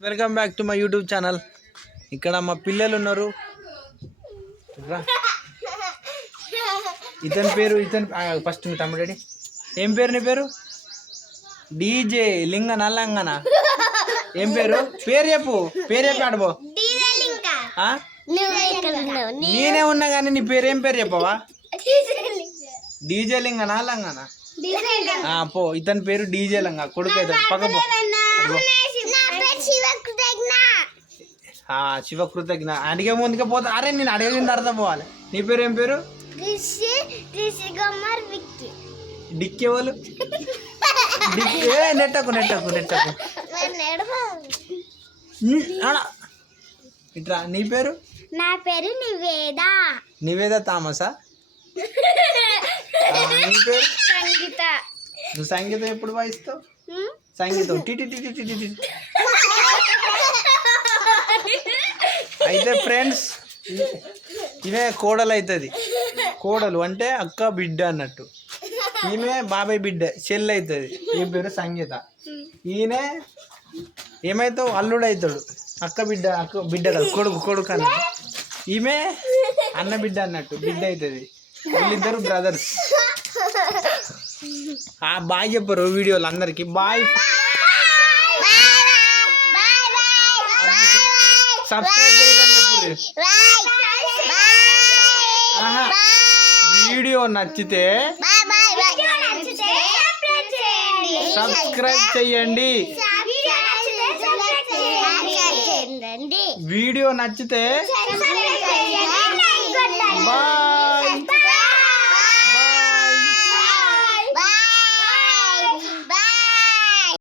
Welcome back to my YouTube channel. ఇక్కడ మా పిల్లలు ఉన్నారు. ఇతని పేరు ఇతని ఫస్ట్ మీ తమ్ముడేడి ఏం పేరు నీ పేరు? డీజే లింగన లంగన? ఏం పేరు? పేరు చెప్పు. పేరు చెప్పి ఆడబో? నేనే ఉన్నా కానీ నీ పేరు ఏం పేరు చెప్పవా? డీజే లింగనా లంగన? ఆ, పో. ఇతని పేరు డీజే లంగ. కొడుకు అవుతాడు పక్క పో. అదిగో. ఆ, శివ కృతజ్ఞ అడిగే ముందుకే పోతా. అరే నేను అడిగిన అర్థం పోవాలి. నీ పేరు ఏం పేరు? డిక్కి ఏ నెట్టకు నెట్టకు నెట్టకు. ఇట్రా నీ పేరు? నా పేరు నివేద. నివేద తామసా నీ పేరు? సంగీత. నువ్వు సంగీతం ఎప్పుడు వాయిస్తావు? సంగీతం. టిటి టిటి టిటి టిటి. అయితే ఫ్రెండ్స్ ఈమె కోడలు అవుతుంది కోడలు అంటే అక్క బిడ్డ అన్నట్టు. ఈమె బాబాయ్ బిడ్డ చెల్లి అవుతుంది ఈ పేరు సంగీత. ఈయన ఏమైతావు? అల్లుడు అవుతాడు అక్క బిడ్డ అక్క బిడ్డ కాదు కొడుకు కొడుకు అన్నట్టు. ఈమె అన్న బిడ్డ అన్నట్టు బిడ్డ అవుతుంది వీళ్ళిద్దరు బ్రదర్స్ బాయ్ చెప్పరు వీడియోలు అందరికి బాయ్ సబ్స్క్రైబ్ చేయడం. వీడియో నచ్చితే సబ్స్క్రైబ్ చేయండి. వీడియో నచ్చితే